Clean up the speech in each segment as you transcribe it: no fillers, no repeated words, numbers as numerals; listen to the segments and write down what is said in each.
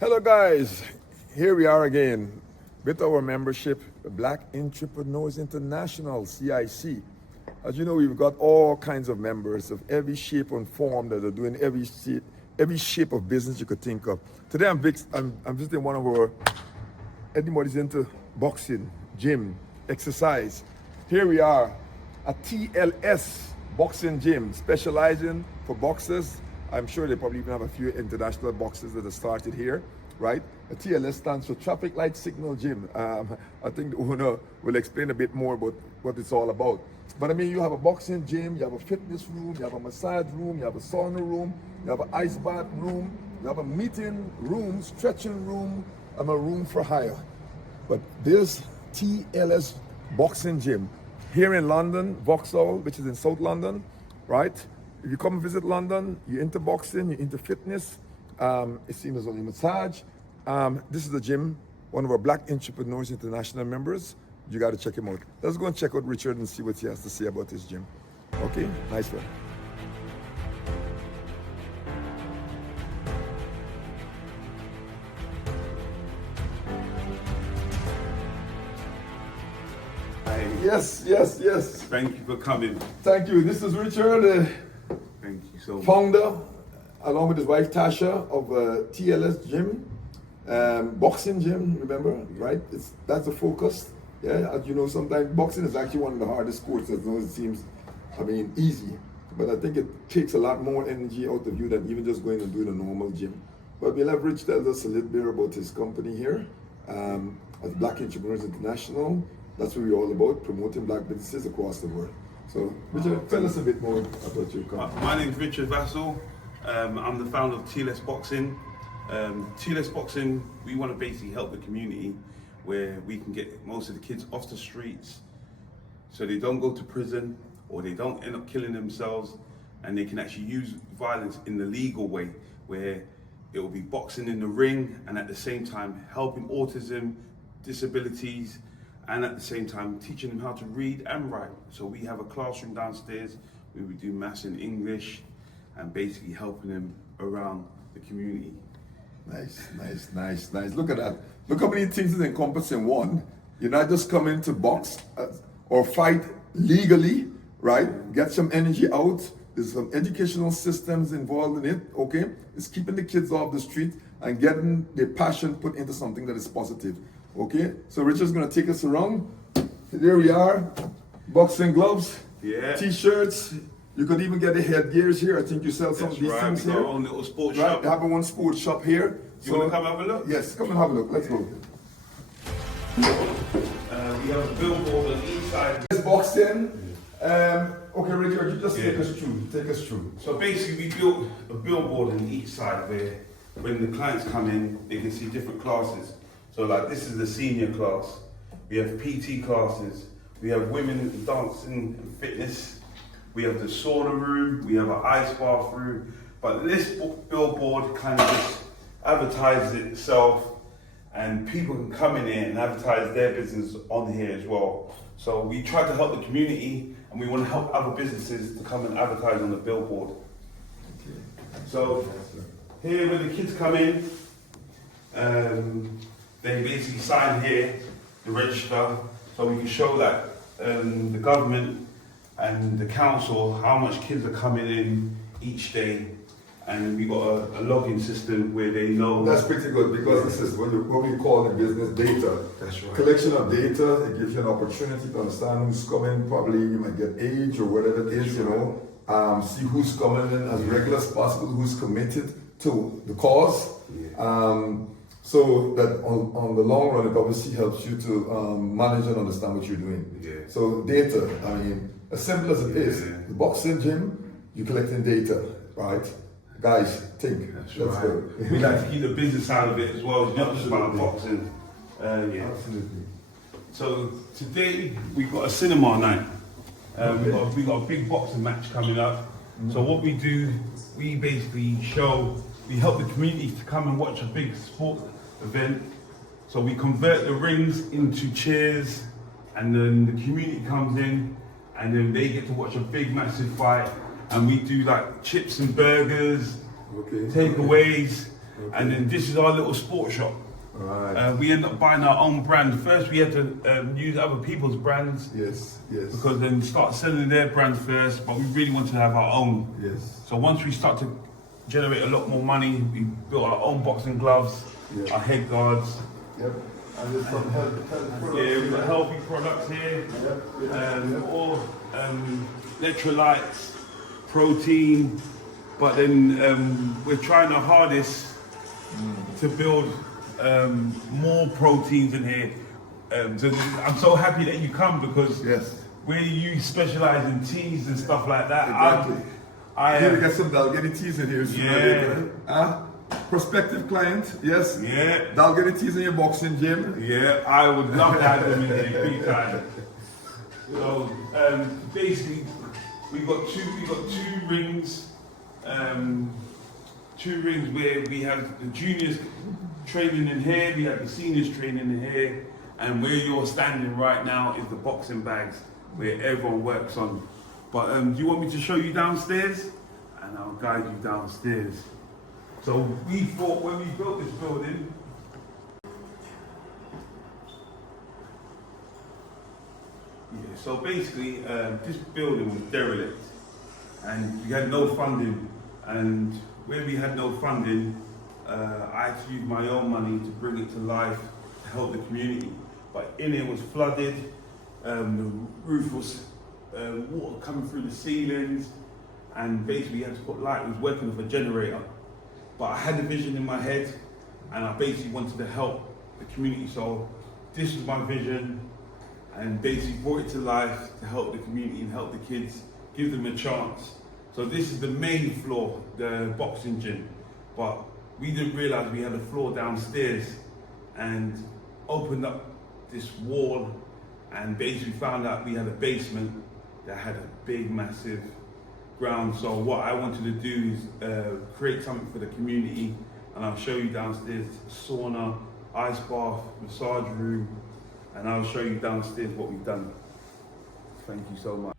Hello guys, here we are again with our membership, the Black Entrepreneurs International, CIC. As you know, we've got all kinds of members of every shape and form that are doing every shape of business you could think of. Today I'm visiting one of our, anybody's into boxing, gym, exercise. Here we are at TLS boxing gym, specializing for boxers. I'm sure they probably even have a few international boxers that have started here, right? The TLS stands for Traffic Light Signal Gym. I think the owner will explain a bit more about what it's all about. But I mean, you have a boxing gym, you have a fitness room, you have a massage room, you have a sauna room, you have an ice bath room, you have a meeting room, stretching room, and a room for hire. But this TLS boxing gym here in London, Vauxhall, which is in South London, right? If you come visit London, you're into boxing, you're into fitness, it seems only massage. This is the gym, one of our Black Entrepreneurs International members. You got to check him out. Let's go and check out Richard and see what he has to say about his gym. Okay, nice one. Yes. Thank you for coming. Thank you. This is Richard, Thank you so much. founder, along with his wife Tasha, of TLS Gym, boxing gym. Remember, right? That's the focus. Yeah, as you know, sometimes boxing is actually one of the hardest sports. As though it seems, easy, but I think it takes a lot more energy out of you than even just going and doing a normal gym. But we'll have Rich tell us a little bit about his company here, as Black Entrepreneurs International. That's what we're all about, promoting black businesses across the world. So, Richard, tell us a bit more about your company. My name's Richard Vassall. I'm the founder of TLS Boxing. TLS Boxing, we want to basically help the community where we can get most of the kids off the streets so they don't go to prison or they don't end up killing themselves, and they can actually use violence in the legal way, where it will be boxing in the ring and at the same time helping autism, disabilities, and at the same time teaching them how to read and write. So we have a classroom downstairs where we do maths and English and basically helping them around the community. Nice. Look at that. Look how many things is encompassed in one. You're not just coming to box or fight legally, right? Get some energy out. There's some educational systems involved in it, okay? It's keeping the kids off the street and getting their passion put into something that is positive, okay? So Richard's gonna take us around. There we are, boxing gloves, t-shirts. You could even get the headgears here. I think you sell some of these things here. Our own little sports Right, shop. we have a one sports shop here. You want to come have a look? Yes, come and have a look. Let's go. We have a billboard on each side. This boxing. Okay, Richard, you just take us through. So basically, we built a billboard on each side where, when the clients come in, they can see different classes. So, like, this is the senior class. We have PT classes. We have women dancing and fitness. We have the sauna room. We have an ice bath room. But this billboard kind of just advertises itself, and people can come in here and advertise their business on here as well. So we try to help the community, and we want to help other businesses to come and advertise on the billboard. Okay. So here, when the kids come in, they basically sign here to register, so we can show that the government and the council how much kids are coming in each day, and we got a login system where they know. That's pretty good, because this is what we call in business data. That's right. Collection of data. It gives you an opportunity to understand who's coming. Probably you might get age or whatever it is, you know. See who's coming in as regular as possible, who's committed to the cause. So that on the long run, it obviously helps you to manage and understand what you're doing. Yeah. So data, as simple as it is, the boxing gym, you're collecting data, right? Guys, think. That's Let's right. go. We like to keep the business side of it as well. It's not just about boxing. Absolutely. So today we got a cinema night. We got a big boxing match coming up. So what we do, we basically we help the community to come and watch a big sport event. So we convert the rings into chairs, and then the community comes in, and then they get to watch a big massive fight. And we do like chips and burgers, takeaways, And then this is our little sports shop. Right. We end up buying our own brand. First, we had to use other people's brands. Yes, yes. Because then start selling their brands first, but we really wanted to have our own. Yes. So once we start to generate a lot more money, we built our own boxing gloves, our head guards. Yep. And there's some healthy products. Yeah, we've got healthy products here. Yep. All electrolytes, protein, but then we're trying our hardest to build more proteins in here. So I'm so happy that you come because where you specialize in teas and stuff like that. Exactly. I Here we get some Dalgety teas in here. Yeah. Prospective client, yes. Yeah. Dalgety teas in your boxing gym. Yeah, I would love to have them in here big time. So basically, we got two rings. Two rings where we have the juniors training in here, we have the seniors training in here, and where you're standing right now is the boxing bags where everyone works on. But do you want me to show you downstairs? And I'll guide you downstairs. So we thought when we built this building, so basically this building was derelict and we had no funding, and where we had no funding, I had to use my own money to bring it to life to help the community. But in it was flooded, the roof was water coming through the ceilings, and basically you had to put light. It was working with a generator. But I had a vision in my head, and I basically wanted to help the community. So this was my vision, and basically brought it to life to help the community and help the kids, give them a chance. So this is the main floor, the boxing gym. But we didn't realize we had a floor downstairs, and opened up this wall and basically found out we had a basement that had a big, massive ground. So what I wanted to do is create something for the community, and I'll show you downstairs sauna, ice bath, massage room, and I'll show you downstairs what we've done. Thank you so much.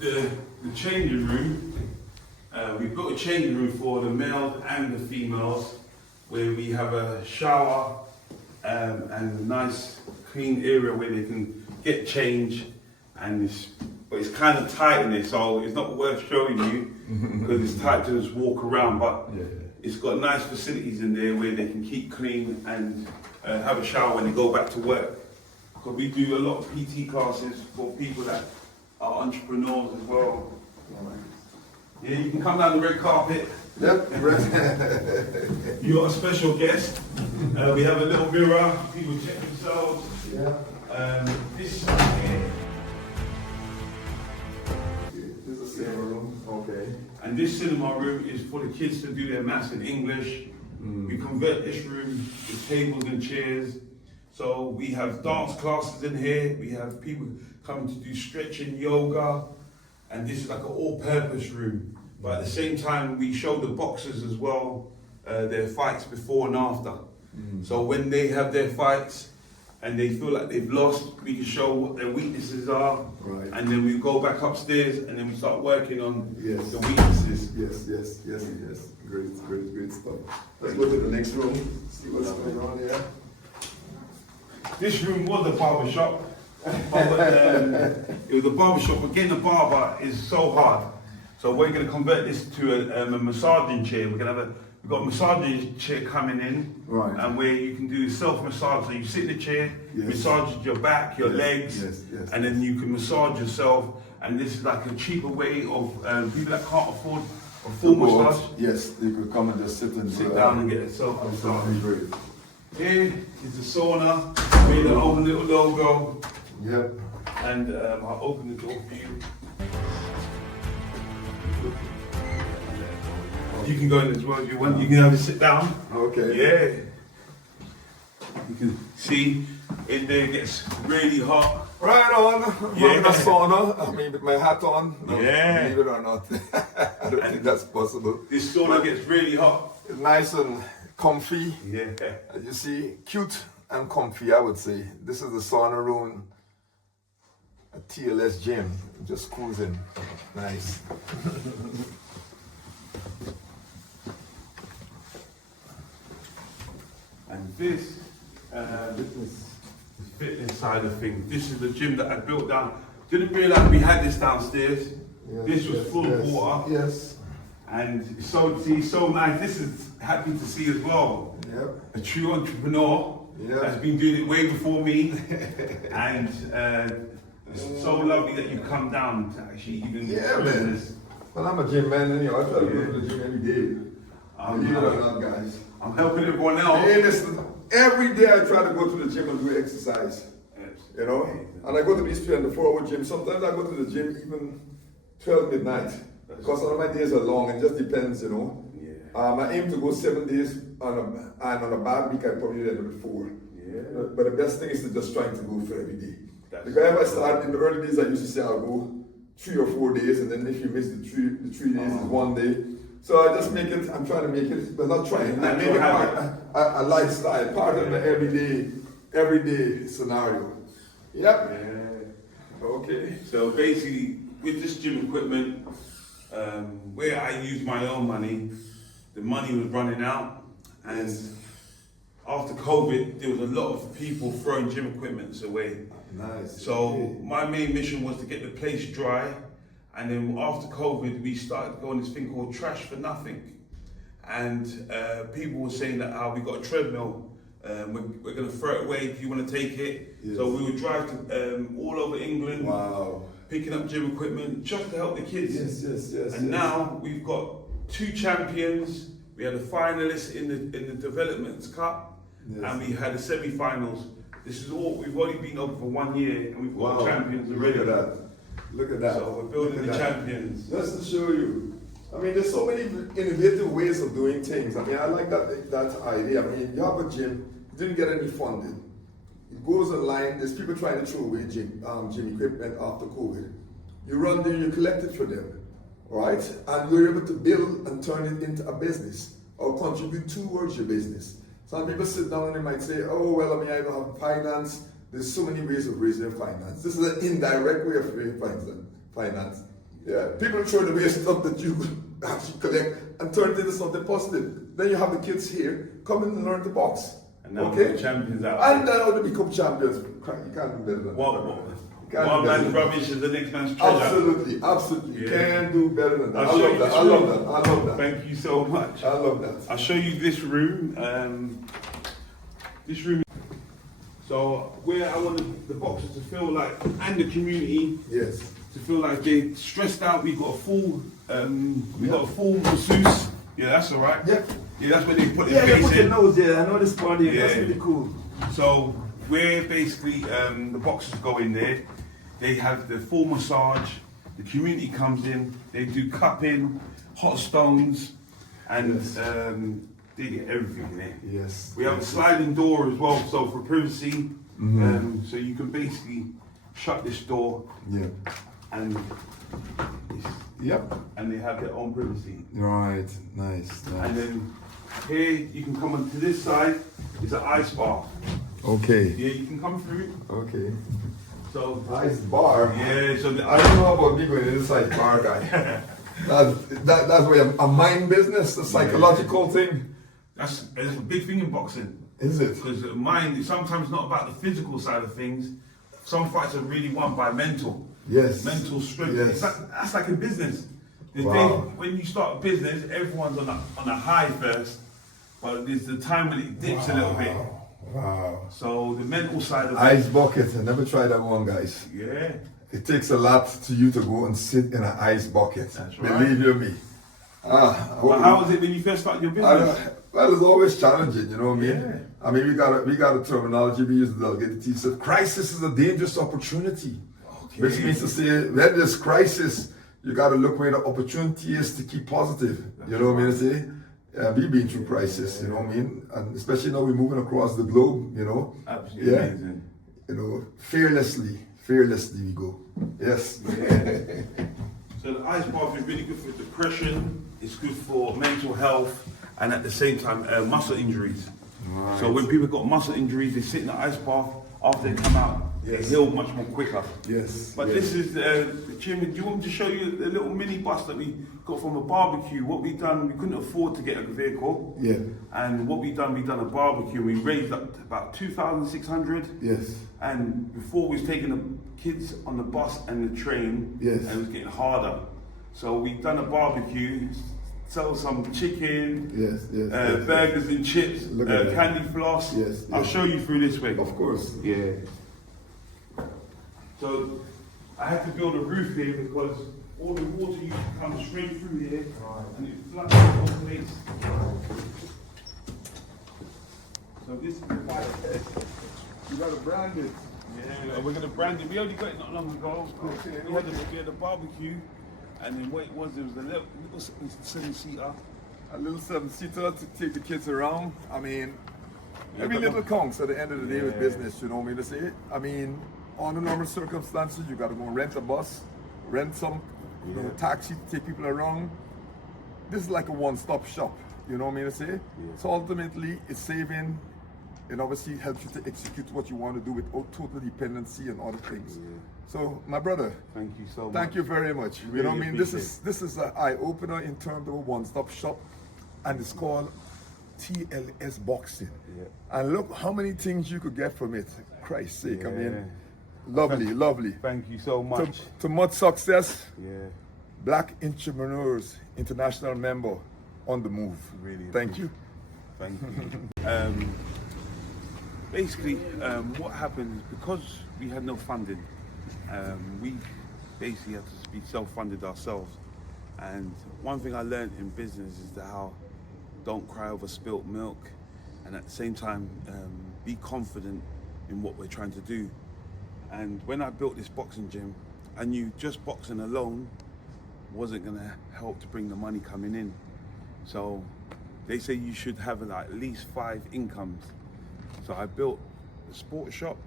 The changing room, we built a changing room for the males and the females, where we have a shower and a nice clean area where they can get change, and but it's kind of tight in there, so it's not worth showing you because it's tight to just walk around, but it's got nice facilities in there where they can keep clean and have a shower when they go back to work. Because we do a lot of PT classes for people that are entrepreneurs as well. Yeah, you can come down the red carpet. Yep. You're a special guest. We have a little mirror, people check themselves. Yeah. This is here. This is a cinema room. Okay. And this cinema room is for the kids to do their maths and English. We convert this room to tables and chairs. So we have dance classes in here. We have people coming to do stretching, yoga, and this is like an all-purpose room. But at the same time, we show the boxers as well their fights before and after. So when they have their fights and they feel like they've lost, we can show what their weaknesses are, and then we go back upstairs and then we start working on the weaknesses. Yes. Great stuff. Let's go to the next room, see what's going on here. This room was a barber shop. It was a barber shop, but getting a barber is so hard. So we're going to convert this to a massaging chair. We've got a massaging chair coming in, and where you can do self-massage. So you sit in the chair, massage your back, your legs, and then you can massage yourself. And this is like a cheaper way of people that can't afford a full massage. Yes, they could come and just sit down and get a self-massage. Great. Here is the sauna, with the own little logo. Yep. And I'll open the door for you. You can go in as well if you want. You can have a sit down. Okay. Yeah. You can see in there gets really hot. Right on. I'm Yeah. having a sauna. I mean, with my hat on. No, Yeah. Believe it or not. I don't think that's possible. This sauna gets really hot. It's nice and comfy. Yeah. As you see, cute and comfy, I would say. This is the sauna room at TLS gym. Just cruising. Nice. And this is the fitness side of things. This is the gym that I built down. Didn't realise we had this downstairs. This was full of water. Yes. And it's so nice. This is happy to see as well. Yep. A true entrepreneur that's been doing it way before me. And it's so lovely that you come down to actually even man. this. Well, I'm a gym man anyhow. I try to go to the gym every day. Believe it or not, guys. I'm helping everyone else. Hey, listen, every day I try to go to the gym and do exercise. You know? And I go to these 24-hour gym. Sometimes I go to the gym even 12 midnight. Because some of my days are long. It just depends, you know. I aim to go 7 days and on a bad week I probably end up at 4. But the best thing is to just trying to go for every day. Because if I start in the early days, I used to say I'll go 3 or 4 days, and then if you miss the three days, it's 1 day. So I just make it. I'm trying to make it, but not trying. I make it a lifestyle, part of the everyday scenario. Yep. Yeah. Okay. So basically, with this gym equipment, where I use my own money, the money was running out, and after COVID, there was a lot of people throwing gym equipment away. Nice. So my main mission was to get the place dry, and then after COVID, we started going this thing called trash for nothing, and people were saying that we got a treadmill. We're going to throw it away if you want to take it. Yes. So we would drive to all over England, picking up gym equipment just to help the kids. Yes. And now we've got 2 champions. We had a finalist in the Developments Cup, and we had the semi-finals. This is all. We've only been open for 1 year, and we've got champions already. Look at that. Look at that. So we're building the champions. Just to show you. I mean, there's so many innovative ways of doing things. I mean, I like that idea. I mean, you have a gym, you didn't get any funding. It goes online, there's people trying to throw away gym equipment after COVID. You run there, you collect it for them, all right? And you're able to build and turn it into a business or contribute towards your business. Some people sit down and they might say, oh, well, I mean, I don't have finance. There's so many ways of raising finance. This is an indirect way of raising finance. Yeah, people throw away stuff that you actually collect and turn it into something positive. Then you have the kids here come in and learn the box. And now we're champions out. And now they become champions. You can't do better than that. One man's rubbish is the next man's treasure. Absolutely. You can't do better than that. I love that. Thank you so much. I love that. I'll show you this room. This room. So where I want the boxers to feel like, and the community, to feel like they're stressed out. We've got a full, masseuse. Yeah, that's all right. Yep. Yeah, that's where they put their face put in. your nose there. I know this part here. That's really cool. So where basically the boxers go in there, they have the full massage. The community comes in. They do cupping, hot stones, and they get everything in there. Yes. We have a sliding door as well, so for privacy. So you can basically shut this door. Yeah. And and they have their own privacy. Right. Nice. And then here you can come onto this side. It's an ice bar. Okay. Yeah, you can come through. Okay. So ice bar. Yeah. So I don't know about me going inside bar guy. That's where a mind business, a psychological thing. That's a big thing in boxing. Is it? Because mind is sometimes not about the physical side of things. Some fights are really won by mental. Yes. Mental strength. Yes. That's like a business. When you start a business, everyone's on a high first, but there's the time when it dips a little bit. Wow. So the mental side of ice bucket. I never tried that one, guys. Yeah. It takes a lot to you to go and sit in an ice bucket. That's right. Believe you me. But how was it when you first started your business? Well, it's always challenging, you know what I mean? Yeah. I mean, we got a terminology we use in the Delegate team said, crisis is a dangerous opportunity. Okay. Which means to say, when there's crisis, you got to look where the opportunity is to keep positive. You know what I mean to say? We've been through crisis, you know what I mean? And especially now we're moving across the globe, you know? Absolutely amazing. fearlessly we go. Yes. So the ice bath is really good for depression, it's good for mental health, and at the same time, muscle injuries. Right. So when people got muscle injuries, they sit in the ice bath, after they come out, they heal much more quicker. Yes. But this is the gym. Do you want me to show you the little mini bus that we got from a barbecue? What we done, we couldn't afford to get a vehicle. Yeah. And what we done a barbecue. We raised up to about 2,600. Yes. And before we was taking the kids on the bus and the train. Yes. And it was getting harder. So we done a barbecue, sell some chicken, yes, burgers and chips, Look at that. candy floss. Yes, I'll show you through this way. Of course. Yeah. So I had to build a roof here because all the water used to come straight through here and it floods the whole place. So this is the white. You got to brand it. Yeah, we're gonna brand it. We only got it not long ago. Okay, We had a barbecue, and then what it was a little 7-seater. A little 7-seater to take the kids around. I mean, every little counts at the end of the day with business, you know what I mean to say? I mean, under normal circumstances, you got to go rent a bus, rent some taxi to take people around. This is like a one-stop shop, you know what I mean to say? So ultimately, it's saving. It obviously helps you to execute what you want to do without total dependency and other things. So, my brother, Thank you so much. thank you very much. Really you know what I mean? This appreciate is an eye-opener in terms of a one-stop shop, and it's called TLS boxing. Yeah. And look how many things you could get from it. Christ's sake, I mean, Yeah. lovely. Thank you so much. To much success, Yeah. Black Entrepreneurs International member on the move. Really Thank you. Thank you. Basically, what happened is because we had no funding, we basically had to be self-funded ourselves. And one thing I learned in business is that how don't cry over spilt milk, and at the same time, be confident in what we're trying to do. And when I built this boxing gym, I knew just boxing alone wasn't going to help to bring the money coming in. So they say you should have like at least 5 incomes. So I built the sports shop,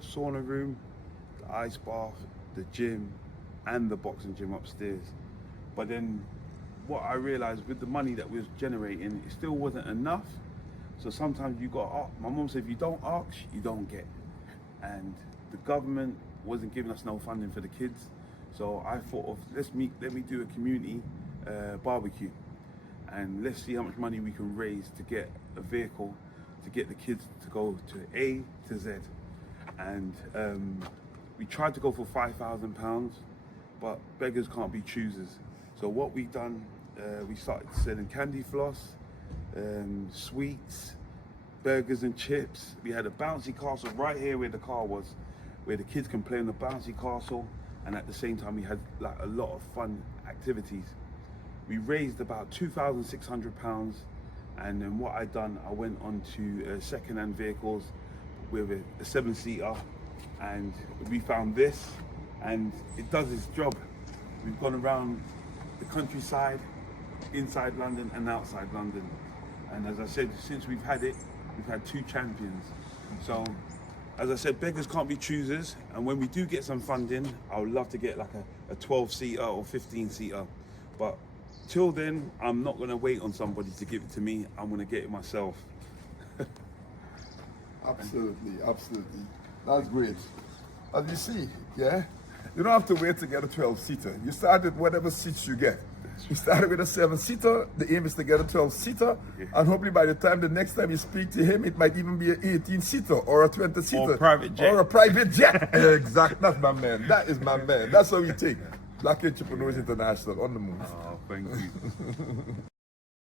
the sauna room, the ice bath, the gym, and the boxing gym upstairs. But then what I realized with the money that we was generating, it still wasn't enough. So sometimes you got ask. My mom said, if you don't ask, you don't get. And the government wasn't giving us no funding for the kids. So I thought of, let me do a community barbecue. And let's see how much money we can raise to get a vehicle to get the kids to go to A to Z. And we tried to go for £5,000, but beggars can't be choosers. So what we done, we started selling candy floss, sweets, burgers and chips. We had a bouncy castle right here where the car was, where the kids can play on the bouncy castle, and at the same time we had like a lot of fun activities. We raised about £2,600, and then what I done, I went on to second-hand vehicles with a 7-seater, and we found this, and it does its job. We've gone around the countryside, inside London and outside London. And as I said, since we've had it, we've had 2 champions. So, as I said, beggars can't be choosers, and when we do get some funding, I would love to get like a 12-seater or 15-seater. But till then, I'm not going to wait on somebody to give it to me. I'm going to get it myself. Absolutely. That's great. As you see, yeah, you don't have to wait to get a 12-seater. You start with whatever seats you get. You started with a 7-seater, the aim is to get a 12-seater, and hopefully by the time the next time you speak to him, it might even be an 18-seater or a 20-seater. Or a private jet. Or a private jet. Exactly, that's my man. That is my man. That's how we take Black Entrepreneurs International on the move. Oh, thank you.